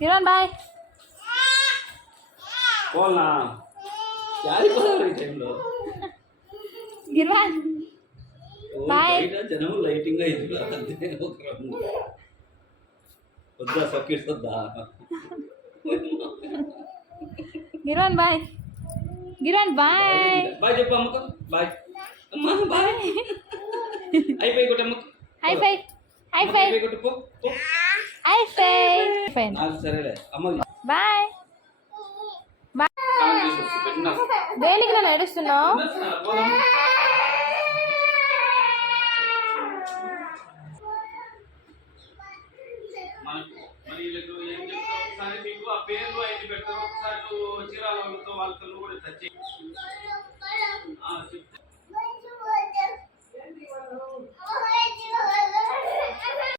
Kiran bye. పోనా యాడికి పోతారు ఈ టైంలో? గిర్వాన్ బాయ్. జనం లైటింగ్ అయింది అంతే. ఒక రౌండ్ వద్దా సర్కిట్స్ వద్దా? గిర్వాన్ బాయ్. గిర్వాన్ బాయ్. బాయ్ చెప్పు అమ్మకు. బాయ్ అమ్మా బాయ్. అయిపోయి కొట్టు అమ్మకు. హై ఫై. హై ఫై. అయిపోయి కొట్టు పో. హై ఫై. సరేలే అమ్మకి బాయ్. బాయ్. దేనికి నన్ను ఏడుస్తున్నావు? పేర్లు అయితే పెట్టారు. ఒకసారి చీరాల వాళ్ళతో కూడా టచ్